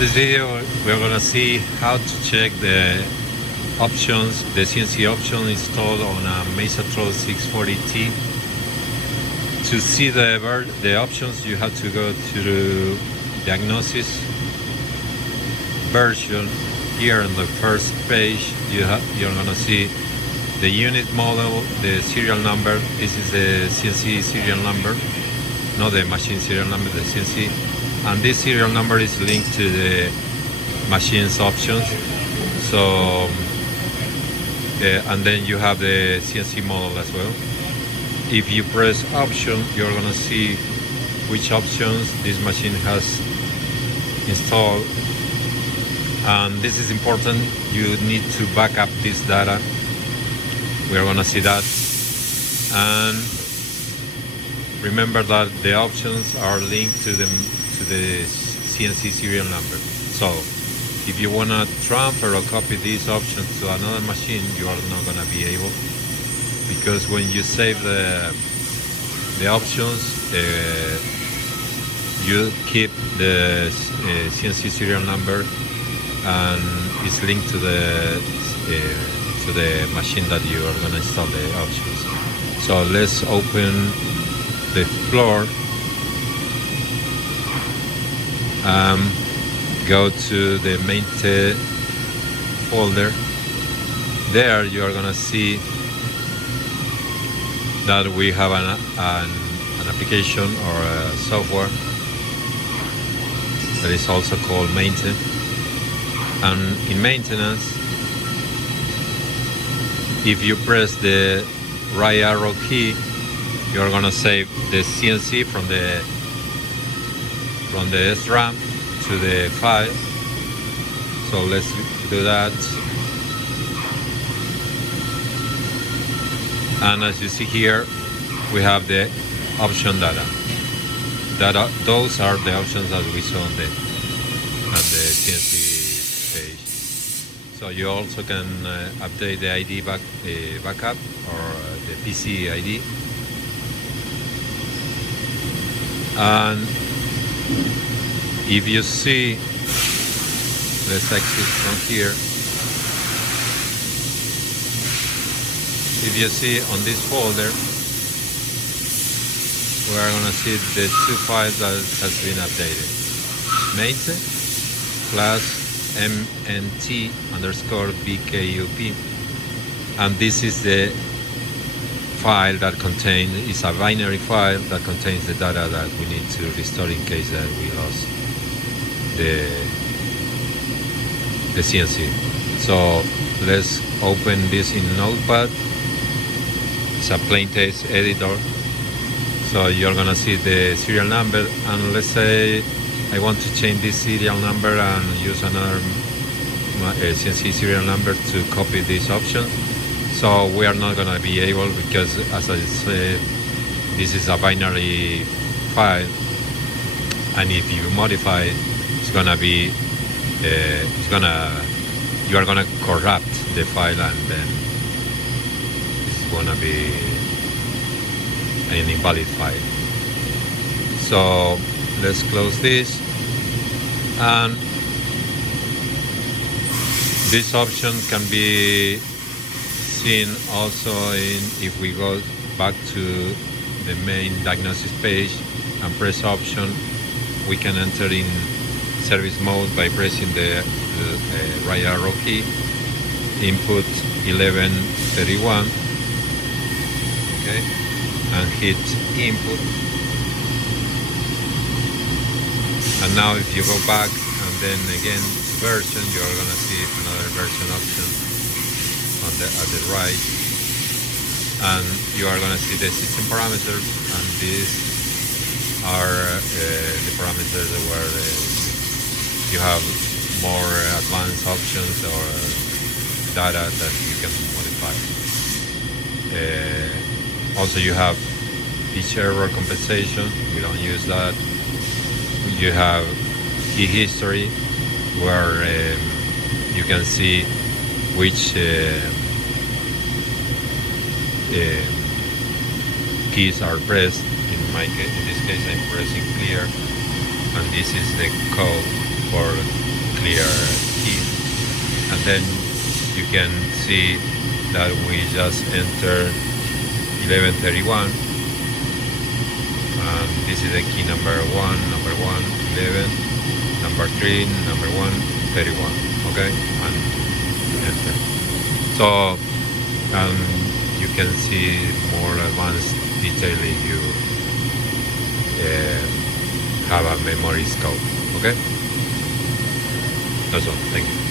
this video, we're gonna see how to check the options, the CNC option installed on a M640T. To see the options, you have to go to diagnosis version. Here on the first page, you're gonna see the unit model, the serial number. This is the CNC serial number, not the machine serial number, the CNC. And this serial number is linked to the machine's options. So, and then you have the CNC model as well. If you press option, you're gonna see which options this machine has installed. And this is important, you need to back up this data. We're gonna see that. And remember that the options are linked to the CNC serial number. So if you wanna transfer or copy these options to another machine, you are not gonna be able, because when you save the options, you keep the CNC serial number and it's linked to the machine that you are going to install the options. So let's open the floor, go to the MAINTE folder. There you are going to see that we have an application or a software that is also called MAINTE. And in maintenance, if you press the right arrow key, you're gonna save the CNC from the SRAM to the file. So let's do that. And as you see here, we have the option data. Those are the options that we saw on the CNC page. So you also can update the ID backup or the PC ID. And if you see, let's exit from here. If you see on this folder, we are going to see the two files that has been updated. MAINTE plus MNT_BKUP, and this is the file that contains, it's a binary file that contains the data that we need to restore in case that we lost the CNC. So let's open this in Notepad. It's a plain text editor. So you're gonna see the serial number, and let's say I want to change this serial number and use another CNC serial number to copy this option. So we are not gonna be able, because as I said, this is a binary file, and if you modify it, it's gonna be, you are gonna corrupt the file, and then it's gonna be an invalid file. So let's close this, and this option can be seen also if we go back to the main diagnosis page and press option, we can enter in service mode by pressing the right arrow key, input 1131, okay, and hit input. And now if you go back and then again version, you are gonna see another version option at the right, and you are gonna see the system parameters, and these are the parameters where you have more advanced options or data that you can modify. Also you have pitch error compensation, we don't use that. You have key history, where you can see which keys are pressed. In this case I'm pressing clear, and this is the code for clear key, and then you can see that we just entered 1131, and this is the key number 1, 11, number 3, number 1, 31. Okay, and enter. So you can see more advanced detail if you have a memory scope. Okay, that's all. Thank you.